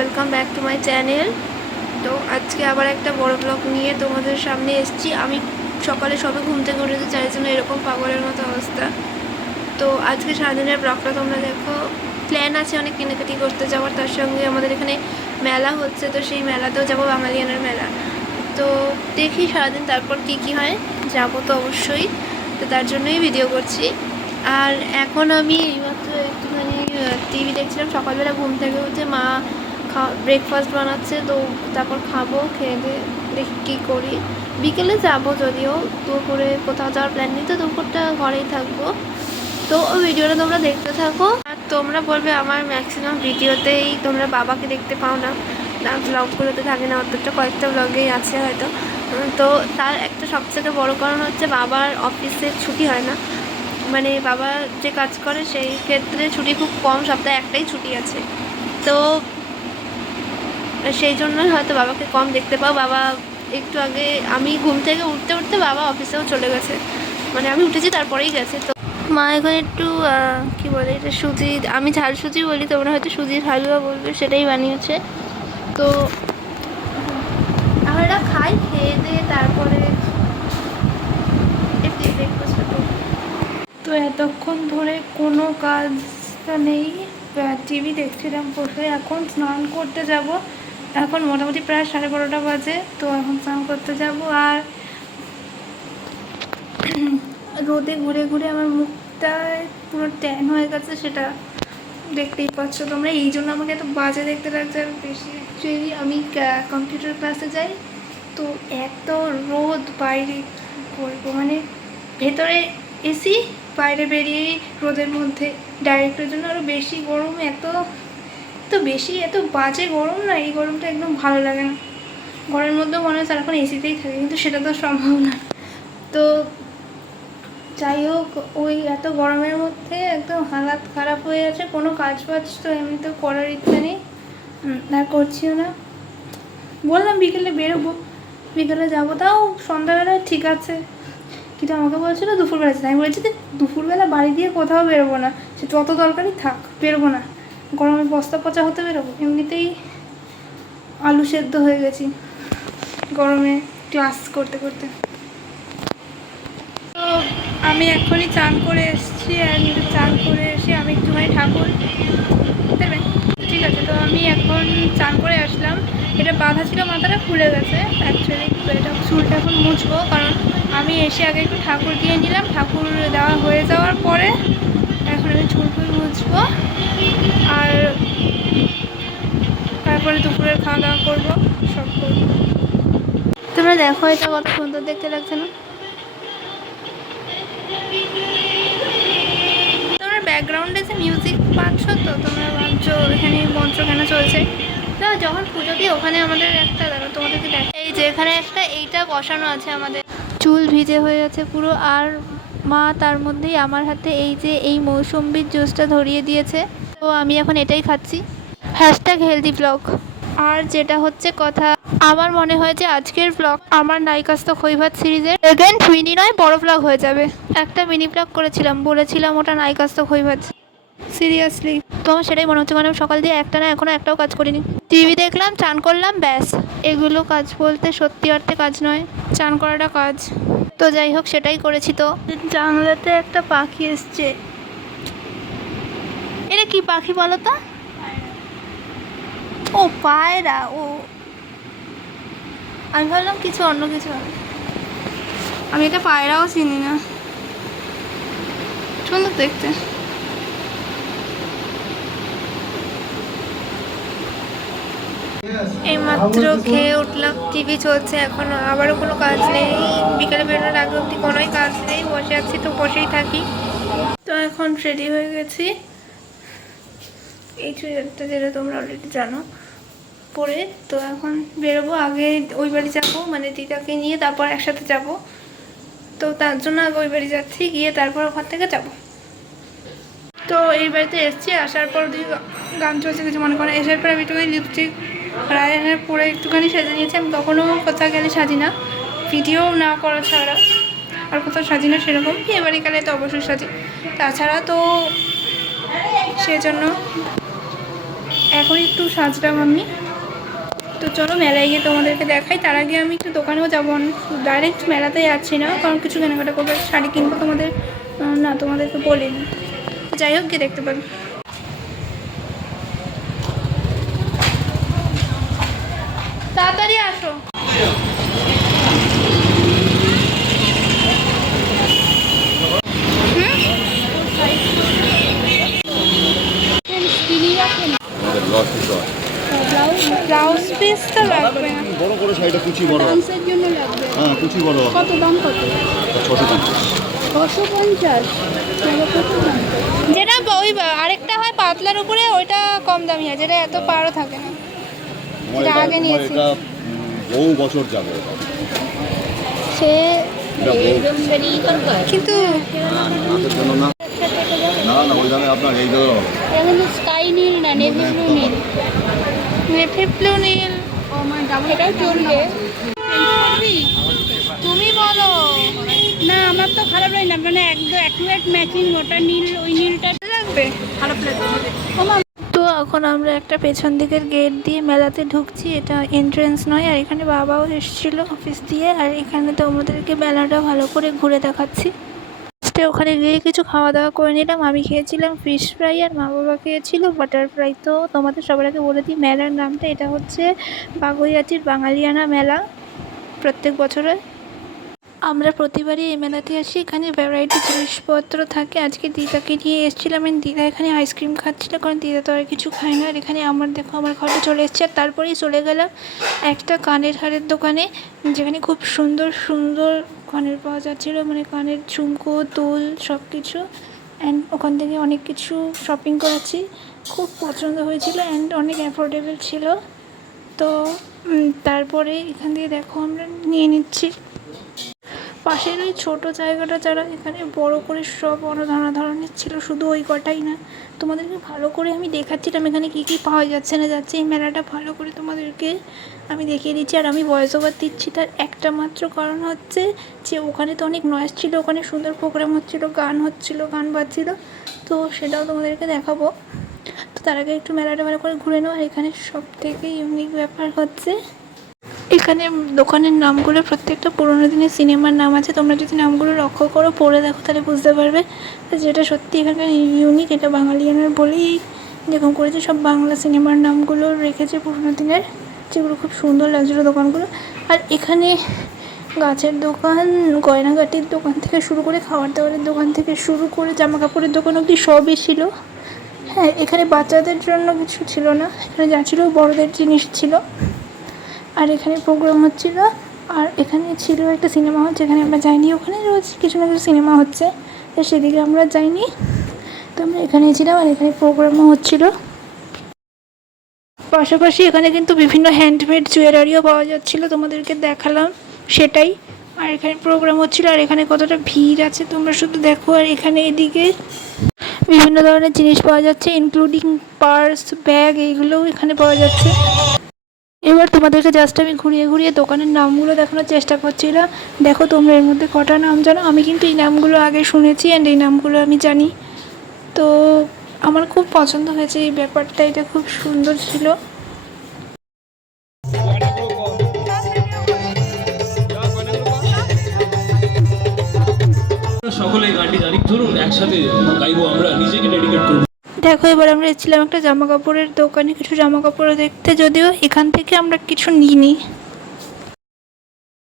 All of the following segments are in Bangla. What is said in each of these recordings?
Welcome back to my channel তো আজকে আবার একটা বড় ব্লগ নিয়ে তোমাদের সামনে এসেছি। আমি সকালে সবে ঘুম থেকে উঠেছি চাই জন্য এরকম পাগলের মতো অবস্থা। তো আজকে সারাদিনের ব্লগটা তোমরা দেখো। প্ল্যান আছে অনেক কেনাকাটি করতে যাওয়ার, তার সঙ্গে আমাদের এখানে মেলা হচ্ছে, তো সেই মেলাতেও যাব, বাঙালিয়ানের মেলা। তো দেখি সারাদিন তারপর কি কি হয়, যাব তো অবশ্যই। তো তার জন্যই ভিডিও করছি। আর এখন আমি এইমাত্র একটুখানি টিভি দেখছিলাম। সকালবেলা ঘুম থেকে উঠে মা ব্রেকফাস্ট বানাচ্ছে, তো তারপর খাব, খেয়ে দিয়ে দেখি কী করি। বিকেলে যাব যদিও দুপুরে কোথাও যাওয়ার প্ল্যান নেই, তো দুপুরটা ঘরেই থাকব। তো ভিডিওটা তোমরা দেখতে থাকো। আর তোমরা বলবে আমার ম্যাক্সিমাম ভিডিওতেই তোমরা বাবাকে দেখতে পাও না। না ব্লগগুলোতে থাকে না অতটা কয়েকটা ব্লগেই আছে হয়তো। তো তার একটা সবথেকে বড় কারণ হচ্ছে বাবার অফিসে ছুটি হয় না। মানে বাবা যে কাজ করে, সেই ক্ষেত্রে ছুটি খুব কম, সপ্তাহে একটাই ছুটি আছে। তো সেই জন্যই হয়তো বাবাকে কম দেখতে পাও। বাবা একটু আগে আমি ঘুম থেকে উঠতে উঠতে বাবা অফিসেও চলে গেছে। মানে আমি উঠেছি, তারপরেই গেছে। তো মা এখন একটু কি বলে এটা, সুজি, আমি ঝাল সুজি বলি, তোমরা হয়তো সুজির হালুয়া বলবে, সেটাই বানিয়েছে। তো আমরা খাই, খেয়ে দিয়ে তারপরে তো এতক্ষণ ধরে কোনো কাজ নেই। টিভি দেখছিলাম বসে, এখন স্নান করতে যাব। এখন মোটামুটি প্রায় সাড়ে বারোটা বাজে, তো এখন স্নান করতে যাব আর রোদে ঘুরে ঘুরে আমার মুখটা পুরো ট্যান হয়ে গেছে, সেটা দেখতেই পাচ্ছ তোমরা। এই জন্য আমাকে এত বাজে দেখতে লাগছে আর বেশি অ্যাকচুয়ালি আমি কম্পিউটার ক্লাসে যাই, তো এত রোদ বাইরে কী বলব? মানে ভেতরে এসি, বাইরে বেরিয়ে রোদের মধ্যে। ডাইরেক্টের জন্য আরও বেশি গরম, এত এত বেশি, এত বাজে গরম না, এই গরমটা একদম ভালো লাগে না। ঘরের মধ্যেও মনে হয় সারাক্ষণ এসিতেই থাকে, কিন্তু সেটা তো সম্ভব না। তো যাই হোক, ওই এত গরমের মধ্যে একদম হালাত খারাপ হয়ে আছে, কোনো কাজ বাজ তো এমনিতেও করার ইচ্ছা নেই। আর করছিও না। বললাম বিকেলে বেরোবো, বিকেলে যাব, তাও সন্ধ্যাবেলায় ঠিক আছে। কিন্তু আমাকে বলছিল দুপুরবেলা আমি বলেছি যে দুপুরবেলা বাড়ি দিয়ে কোথাও বেরোবো না, সে যত দরকারই থাক, বেরোবো না। গরমে বস্তা পচা হতে বেরোবো? এমনিতেই আলু সেদ্ধ হয়ে গেছি। গরমে ক্লাস করতে করতে। তো আমি এখনই চান করে এসেছি অ্যান্ড চান করে এসে আমি একটুখানি ঠাকুর দেবেন ঠিক আছে, তো আমি এখন চান করে আসলাম। এটা বাঁধা ছিল, মাথাটা খুলে গেছে অ্যাকচুয়ালি এটা চুলটা এখন মুছবো, কারণ আমি এসে আগে একটু ঠাকুর দিয়ে নিলাম। ঠাকুর দেওয়া হয়ে যাওয়ার পরে এখন আমি চুল ফুল মুছবো। আর তারপরে দুপুরের খাওয়া দাওয়া করব সব করব। তোমরা দেখো এটা কত সুন্দর দেখতে লাগছে না? তোমরা ব্যাকগ্রাউন্ডে যে মিউজিক পাচ্ছ তো তোমরা ভাবছ এখানে মন্ত্র কেন চলছে? না যখন পুজো দিই ওখানে আমাদের একটা দাঁড়ো তোমাদেরকে দেখ এই যে এখানে একটা এইটা বসানো আছে আমাদের। চুল ভিজে হয়ে আছে পুরো আর মা তার মধ্যেই আমার হাতে এই যে এই মৌসুম্বির জুসটা ধরিয়ে দিয়েছে। তো আমি এখন এটাই খাচ্ছি। হ্যাশট্যাগ হেলদি ব্লগ আর যেটা হচ্ছে কথা, আমার মনে হয় যে আজকের ব্লগ আমার নায়িকাস্ত খৈভাত সিরিজের সেকেন্ড মিনি নয়, বড় ব্লগ হয়ে যাবে। একটা মিনি ব্লগ করেছিলাম, বলেছিলাম ওটা নায়িকাস্ত খৈভাত সিরিয়াসলি তো আমার সেটাই মনে হচ্ছে মানে সকাল দিয়ে একটা না এখনও একটাও কাজ করিনি। টিভি দেখলাম, চান করলাম, ব্যাস। এগুলো কাজ বলতে সত্যি অর্থে কাজ নয়, চান করাটা কাজ। তো যাই হোক, সেটাই করেছি তো। জানলাতে একটা পাখি এসছে। এটা কি পাখি বলো তো? ও, পায়রা, ও। আমি ভাবলাম কিছু অন্য কিছু আমি এটা পায়রাও চিনি না। সুন্দর দেখতে। এইমাত্র খেয়ে উঠলাম, টিভি চলছে এখনও, আবারও কোনো কাজ নেই। বিকালে বেরোনোর আগে অব্দি কোনোই কাজ নেই, বসে আছি তো বসেই থাকি। তো এখন রেডি হয়ে গেছি। এই চুড়িদারটা যেটা তোমরা অলরেডি জানো, পরে তো এখন বেরোবো, আগে ওই বাড়ি যাব মানে দিদাকে নিয়ে তারপর একসাথে যাব। তো তার জন্য আগে ওই বাড়ি যাচ্ছি, গিয়ে তারপর ওখান থেকে যাব। তো এই বাড়িতে এসছি, আসার পর দুই গান চলছে কিছু মনে করে আসার পর আমি একটুখানি লিপস্টিক রায়নের পরে একটুখানি সেজে নিয়েছি। আমি কখনো কোথাও গেলে সাজি না। ভিডিও না করা ছাড়া আর কোথাও সাজি না সেরকম এবারে গেলে তো অবশ্যই সাজি। তাছাড়া তো সেজন্য এখন একটু সাজলাম আমি। তো চলো মেলায় গিয়ে তোমাদেরকে দেখাই। তার আগে আমি একটু দোকানেও যাব। ডাইরেক্ট মেলাতে যাচ্ছি না, কারণ কিছু কেনাকাটা করব। শাড়ি কিনবো তোমাদের না, তোমাদেরকে বলিনি। যাই হোক, গিয়ে দেখতে পারো। তাড়াতাড়ি আসো আমাদের লস দিতে হয় ব্লাউজ পিস তো লাগবে না। বড় বড় শাড়িটা কুচি বড়। ডান্সের জন্য লাগবে। হ্যাঁ কুচি বড়। কত দাম কত? ছশো পঞ্চাশ। ছশো পঞ্চাশ? তাহলে কত দাম? যেটা বা- ওই আরেকটা হয় পাতলার উপরে ওইটা কম দামি হয় যেটা এত পাড়ও থাকে না। এটা আগে নিয়েছি। এটা বহু বছর যাবে সে কিন্তু না, না। না না ওই দামে আপনার এই এখন স্কাই নীল না নেভি ব্লু নীল। নেভি নীল। ও মানে ডাবল এটাও চলবে। তুমি বলো। না আমার তো খারাপ লাগে না মানে একদম অ্যাকুরেট ম্যাচিং ওটা নীল ওই নীলটা লাগবে। খারাপ লাগবে। তো এখন আমরা একটা পেছন দিকের গেট দিয়ে মেলাতে ঢুকছি এটা এন্ট্রেন্স নয় আর এখানে বাবাও এসেছিল অফিস দিয়ে আর এখানে তোমাদেরকে মেলাটা ভালো করে ঘুরে দেখাচ্ছি। তো ওখানে গিয়ে কিছু খাওয়া দাওয়া করে নিলাম। আমি খেয়েছিলাম ফিশ ফ্রাই আর মা বাবা খেয়েছিল বাটার ফ্রাই তো তোমাদের সবার আগে বলে দিই, মেলার নামটা এটা হচ্ছে বাগুইয়াটির বাঙালিয়ানা মেলা প্রত্যেক বছরে। আমরা প্রতিবারই এই মেলাতে আসি। এখানে ভ্যারাইটি জিনিসপত্র থাকে। আজকে দিদাকে নিয়ে এসেছিলাম and দিদা এখানে আইসক্রিম খাচ্ছিল কারণ দিদা তো আর কিছু খায় না। আর এখানে আমার দেখো, আমার ঘরে চলে এসেছে। আর তারপরেই চলে গেলাম একটা কানের হারের দোকানে, যেখানে খুব সুন্দর সুন্দর কানের পাওয়া যাচ্ছিল মানে কানের ঝুমকো, দুল সব কিছু অ্যান্ড ওখান থেকে অনেক কিছু শপিং করেছি। খুব পছন্দ হয়েছিল অ্যান্ড অনেক অ্যাফোর্ডেবল ছিল। তো তারপরে এখান থেকে দেখো আমরা নিয়ে নিচ্ছি। পাশের ওই ছোটো জায়গাটা যারা এখানে বড় করে সব অন্য নানা ধরনের ছিল, শুধু ওই কটাই না, তোমাদেরকে ভালো করে আমি দেখাচ্ছিলাম এখানে কী কী পাওয়া যাচ্ছে না যাচ্ছে। এই মেলাটা ভালো করে তোমাদেরকে আমি দেখিয়ে দিচ্ছি। আর আমি ভয়েস ওভার দিচ্ছি তার একটা মাত্র কারণ হচ্ছে যে ওখানে তো অনেক নয়েজ ছিল, ওখানে সুন্দর প্রোগ্রাম হচ্ছিল, গান হচ্ছিল, গান বাজছিলো, তো সেটাও তোমাদেরকে দেখাবো। তো তার আগে একটু মেলাটা ভালো করে ঘুরে নেওয়া এখানে সব থেকে ইউনিক ব্যাপার হচ্ছে এখানে দোকানের নামগুলো, প্রত্যেকটা পুরোনো দিনের সিনেমার নাম আছে, তোমরা যদি নামগুলো লক্ষ্য করো, পড়ে দেখো তাহলে বুঝতে পারবে যেটা সত্যি এখানকার ইউনিক এটা বাঙালিয়ানার বলেই যেরকম করেছে, সব বাংলা সিনেমার নামগুলো রেখেছে পুরোনো দিনের, যেগুলো খুব সুন্দর লাগছিল দোকানগুলো। আর এখানে গাছের দোকান, গয়নাগাটির দোকান থেকে শুরু করে খাবার দাবারের দোকান থেকে শুরু করে জামা কাপড়ের দোকান অবধি সবই ছিল। হ্যাঁ এখানে বাচ্চাদের জন্য কিছু ছিল না, এখানে যা ছিল বড়দের জিনিস ছিল। আর এখানে প্রোগ্রাম হচ্ছিল, আর এখানে ছিল একটা সিনেমা হল যেখানে আমরা যাইনি। ওখানে রোজ কিছু না কিছু সিনেমা হচ্ছে। তো সেদিকে আমরা যাইনি। তো আমরা এখানে ছিলাম আর এখানে প্রোগ্রামও হচ্ছিল। পাশাপাশি এখানে কিন্তু বিভিন্ন হ্যান্ডমেড জুয়েলারিও পাওয়া যাচ্ছিল, তোমাদেরকে দেখালাম সেটাই। আর এখানে প্রোগ্রাম হচ্ছিল, আর এখানে কতটা ভিড় আছে তোমরা শুধু দেখো। আর এখানে এদিকে বিভিন্ন ধরনের জিনিস পাওয়া যাচ্ছে ইনক্লুডিং পার্স ব্যাগ এইগুলোও এখানে পাওয়া যাচ্ছে। এবার তোমাদেরকে জাস্ট আমি ঘুরিয়ে ঘুরিয়ে দোকানের নামগুলো দেখানোর চেষ্টা করছিলাম দেখো তোমরা এর মধ্যে কটা নাম জানো? আমি কিন্তু এই নামগুলো আগে শুনেছি অ্যান্ড এই নামগুলো আমি জানি। তো আমার খুব পছন্দ হয়েছে এই ব্যাপারটা, এটা খুব সুন্দর ছিল। সকলে গানটি জানি চলুন একসাথে গাইবো আমরা, নিজেকে দেখো এবার আমরা এসেছিলাম একটা জামা কাপড়ের দোকানে কিছু জামা কাপড় দেখতে যদিও এখান থেকে আমরা কিছু নিইনি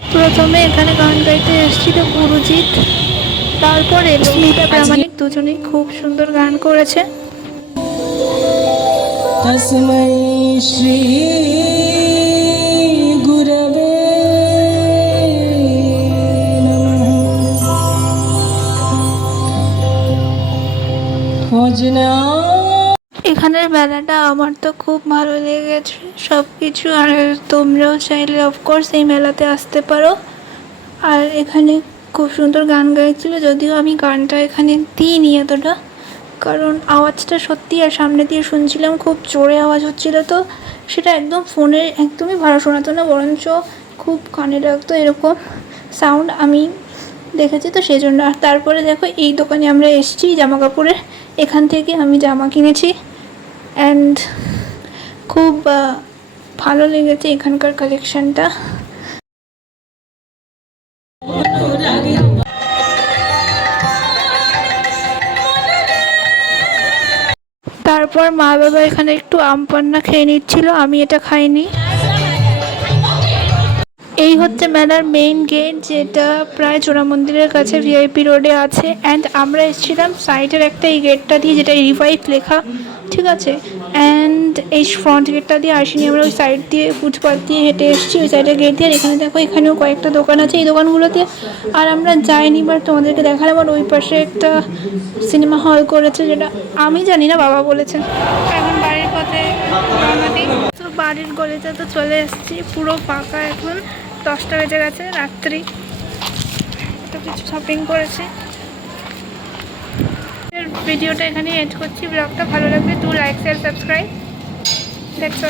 প্রথমে এখানে গান গাইতে এসেছিল গুরুজিৎ তারপরে স্মিতা প্রামাণিক দুজনেই খুব সুন্দর গান করেছে तस्मै श्री गुरवे नमः भजना এখানের মেলাটা আমার তো খুব ভালো লেগেছে সব কিছু আর তোমরাও চাইলে অফকোর্স এই মেলাতে আসতে পারো। আর এখানে খুব সুন্দর গান গাইছিল, যদিও আমি গানটা এখানে দিইনি এতটা, কারণ আওয়াজটা সত্যি আর সামনে দিয়ে শুনছিলাম, খুব জোরে আওয়াজ হচ্ছিল তো। সেটা একদম ফোনে একদমই ভালো শোনাতো না, বরঞ্চ খুব কানে লাগতো এরকম সাউন্ড আমি দেখেছি তো সেই জন্য আর তারপরে দেখো, এই দোকানে আমরা এসেছি জামা কাপড়ের এখান থেকে আমি জামা কিনেছি। অ্যান্ড খুব ভালো লেগেছে এখানকার কালেকশনটা তারপর মা বাবা এখানে একটু আম পান্না খেয়ে নিচ্ছিল, আমি এটা খাইনি। এই হচ্ছে মেলার মেইন গেট যেটা প্রায় চোরা মন্দিরের কাছে ভিআইপি রোডে আছে। অ্যান্ড আমরা এসেছিলাম সাইডের একটা এই গেটটা দিয়ে, যেটা রিভাইভ লেখা। ঠিক আছে। অ্যান্ড এই ফ্রন্ট গেটটা দিয়ে আসিনি আমরা ওই সাইড দিয়ে ফুটপাথ দিয়ে হেঁটে এসেছি, ওই সাইডের গেট দিয়ে। আর এখানে দেখো, এখানেও কয়েকটা দোকান আছে। এই দোকানগুলোতে আর আমরা যাইনি বাট তোমাদেরকে দেখালাম। আর ওই পাশে একটা সিনেমা হল করেছে, যেটা আমি জানি না, বাবা বলেছেন। এখন বাড়ির পথে তো বাড়ির গলিতে তো চলে এসেছি, পুরো ফাঁকা এখন। দশটা বেজে গেছে, রাত্রি। তো কিছু শপিং করেছি। ভিডিওটা এখানে এড করছি। ব্লগটা ভালো লাগবে to like share subscribe that's